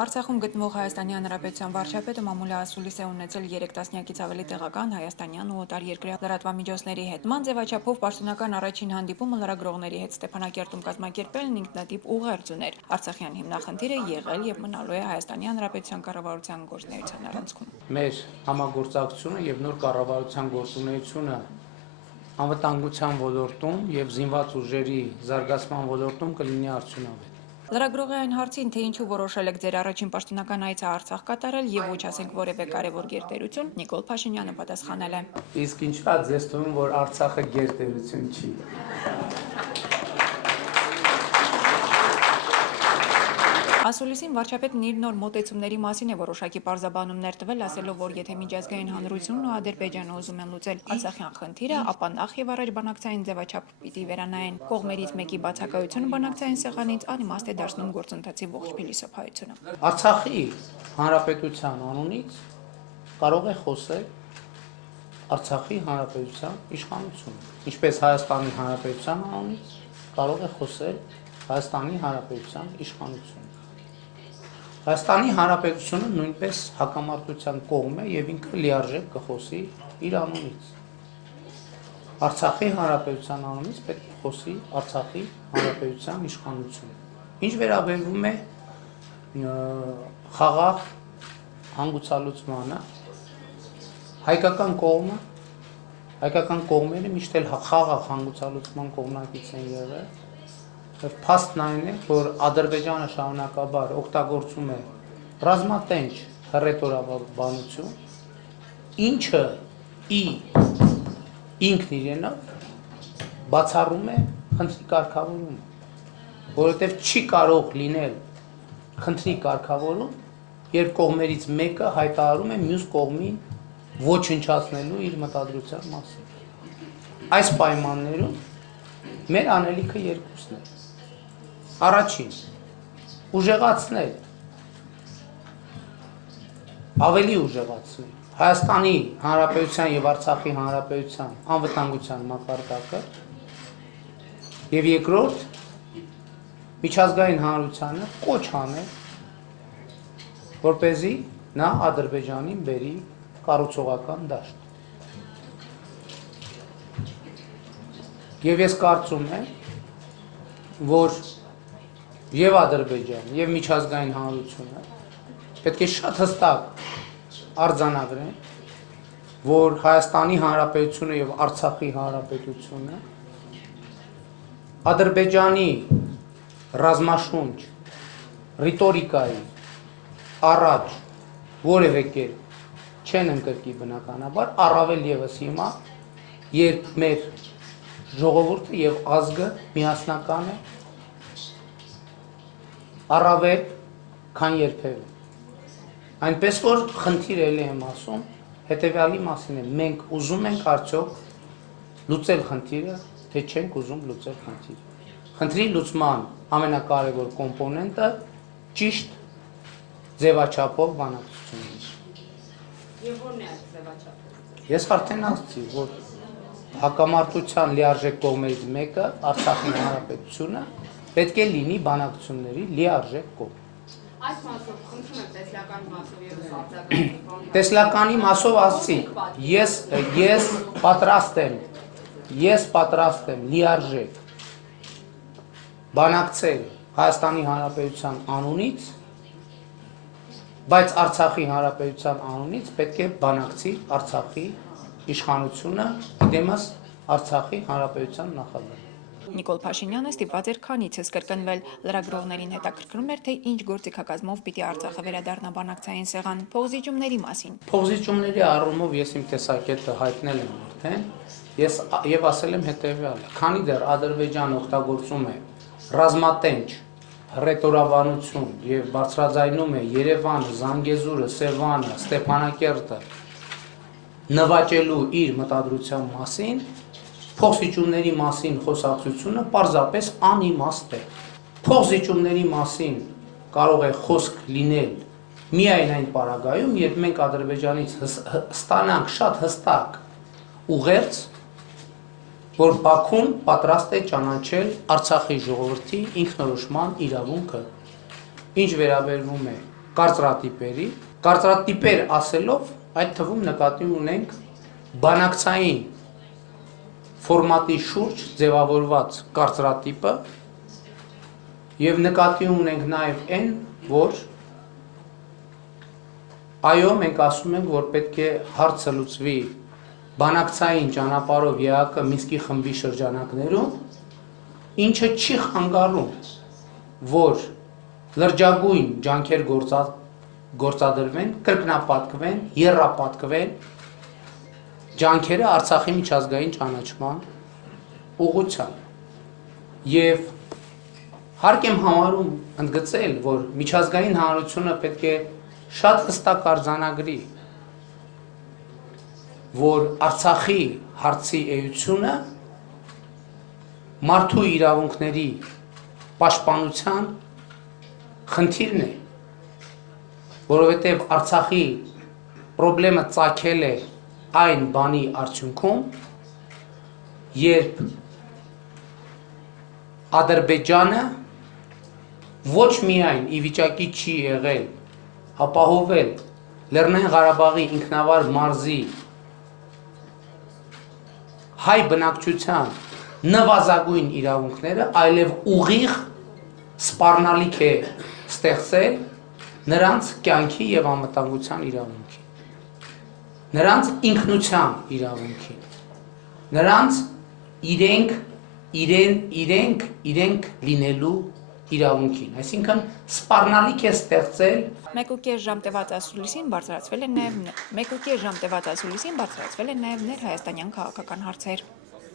Արցախում գտնվող Հայաստանի Հանրապետության վարչապետը Մամուլա Ասուլիս է ունեցել 3 տասնյակից ավելի տեղական, հայաստանյան ու օտարերկրյա լրատվամիջոցների հետ։ Ման ձևաչափով պաշտոնական առաջին հանդիպումը լրագրողների հետ Ստեփանակերտում կազմակերպելն ինքնատիպ ուղերձ ուներ։ Արցախյան հիմնախնդիրը եղել եւ մնալու է Հայաստանի Հանրապետության կառավարության գործունեության առանցքում։ Մեր համագործակցությունը եւ նոր կառավարության գործունեությունը անվտանգության ոլորտում եւ զինված ուժերի զարգացման ոլորտում կլինի արդյունավետ։ Լրագրողի այն հարցին, թե ինչու որոշել եք ձեր առաջին պաշտոնական այցը Արցախ կատարել եւ ոչ ասենք որևէ կարևոր գերտերություն, Նիկոլ Փաշինյանը պատասխանել է. Իսկ ինչա ձեզ թվում, որ Արցախը գերտերություն չի։ Ասուլիսին վարչապետն իր նոր մոտեցումների մասին է որոշակի պարզաբանումներ տվել, ասելով, որ եթե միջազգային հանրությունն ու Ադրբեջանը ուզում են լուծել Արցախյան խնդիրը, ապա նախ եւ առաջ բանակցային ձևաչափ պիտի վերանայեն։ Կողմերից մեկի բացակայությունը բանակցային սեղանից անիմաստ է դարձնում գործընթացի ողջ փիլիսոփայությունը։ Արցախի հանրապետության անունից կարող է խոսել Արցախի հանրապետության իշխանությունը, ինչպես Հայաստանի հանրապետության անունից կարող է խոսել Հայաստանի հանրապետության իշխանությունը։ Հայաստանի Հանրապետությունը նույնպես հակամարտության կողմ է եւ ինքը լիարժեք կխոսի իր անունից։ Արցախի Հանրապետության անունից պետք է խոսի Արցախի Հանրապետության իշխանությունը։ Ինչ վերաբերվում է խաղաղ հանգուցալուծմանը, հայկական կողմերը միշտ էլ խաղաղ հանգուցալուծման կողմնակից են եղել։ Փաստն այն է, որ Ադրբեջանը շարունակաբար օգտագործում է ռազմատենչ հռետորաբանություն, ինչը ինքն իրենով բացառում է խնդրի կարգավորումը, որովհետև չի կարող լինել խնդրի կարգավորում, երբ կողմերից մեկը հայտարարում է մյուս կողմին ոչնչացնելու իր մտադրության մասին։ Այս պայմաններում մեր անելիքը երկուսն է։ Առաջին, ուժեղացնել, ավելի ուժեղացնել Հայաստանի Հանրապետության եւ Արցախի Հանրապետության անվտանգության մակարդակը եւ երկրորդ, միջազգային հանրությանը կոչ անել, որպեսզի նա Ադրբեջանին բերի կառուցողական դաշտ։ Եվ ես կարծում եմ, որ եւ Ադրբեջան եւ միջազգային հանրությունը պետք է շատ հստակ արձանագրեն, որ Հայաստանի Հանրապետությունը եւ Արցախի Հանրապետությունը Ադրբեջանի ռազմաշունչ ռիտորիկայի առաջ որևէ կերպ չեն ընկրկի բնականաբար, առավել եւս հիմա, երբ մեր ժողովուրդը եւ ազգը միասնական է, առավել քան երբևէ։ Այնպես որ խնդիրը ելի եմ ասում, հետևյալի մասին է, մենք ուզում ենք արդյոք լուծել խնդիրը, թե չենք ուզում լուծել խնդիրը։ Խնդրի լուծման ամենակարևոր կոմպոնենտը ճիշտ ձևաչափով բանակցությունն է։ Եվ ո՞րն է այդ ձևաչափը։ Ես արդեն ասացի, որ հակամարտության լիարժեք կողմերից մեկը Արցախի Հանրապետությունը պետք է լինի բանակցությունների լիարժեք կողմ։ Այս մասով խնդրում եմ տեսլականի մասով եւ արձագանքի։ Տեսլականի մասով ասացի, ես պատրաստ եմ լիարժեք բանակցել Հայաստանի Հանրապետության անունից, բայց Արցախի Հանրապետության անունից պետք է բանակցի Արցախի իշխանությունը, դեմս Արցախի Հանրապետության նախագահ։ Նիկոլ Փաշինյանը ստիպված էր քանիցս կրկնվել։ Լրագրողներին հետաքրքրում էր, թե ինչ գործիքակազմով պիտի Արցախը վերադառնա բանակցային սեղան, փոխզիջումների մասին։ Փոխզիջումների առումով ես իմ տեսակետը հայտնել եմ արդեն, ես եւ ասել եմ հետեւյալը. քանի դեռ Ադրբեջանը օգտագործում է ռազմատենչ հռետորաբանություն եւ բարձրաձայնում է Երևանը, Զանգեզուրը, Սևանը, Ստեփանակերտը նվաճելու իր մտադրության մասին, փոխզիջումների մասին խոսակցությունը պարզապես անիմաստ է։ Փոխզիջումների մասին կարող է խոսք լինել միայն այն պարագայում, երբ մենք Ադրբեջանից ստանանք շատ հստակ ուղերձ, որ Բաքուն պատրաստ է ճանաչել Արցախի ժողովրդի ինքնորոշման իրավունքը։ Ինչ վերաբերվում է կարծրատիպերի, կարծրատիպեր ասելով այդ թվում նկատի ունենք բանակցային ֆորմատի շուրջ ձևավորված կարծրատիպը եւ նկատի ունենք նաեւ այն, որ այո, մենք ասում ենք, որ պետք է հարցը լուծվի բանակցային ճանապարհով ԵԱԿ Մինսկի խմբի շրջանակներում, ինչը չի խանգարում, որ լրջագույն ջանքեր գործադրվեն, կրկնապատկվեն, եռապատկվեն ջանքերը Արցախի միջազգային ճանաչման ուղղությամբ եւ հարկ եմ համարում ընդգծել, որ միջազգային հանրությունը պետք է շատ հստակ արձանագրի, որ Արցախի հարցի էությունը մարդու իրավունքների պաշտպանության խնդիրն է, որովհետև Արցախի խնդիրը ծագել է այն բանի արդյունքում, երբ Ադրբեջանը ոչ միայն ի վիճակի չի եղել ապահովել Լեռնային Ղարաբաղի ինքնավար մարզի հայ բնակչության նվազագույն իրավունքները, այլև ուղիղ սպառնալիք է ստեղծել նրանց կյանքի եւ անվտանգության իրավունքին, նրանց ինքնության իրավունքին, նրանց իրենք լինելու իրավունքին, այսինքն սպառնալիք է ստեղծել 1.5 ժամ տևած ասուլիսին բարձրացվել է նաև ներհայաստանյան քաղաքական հարցեր։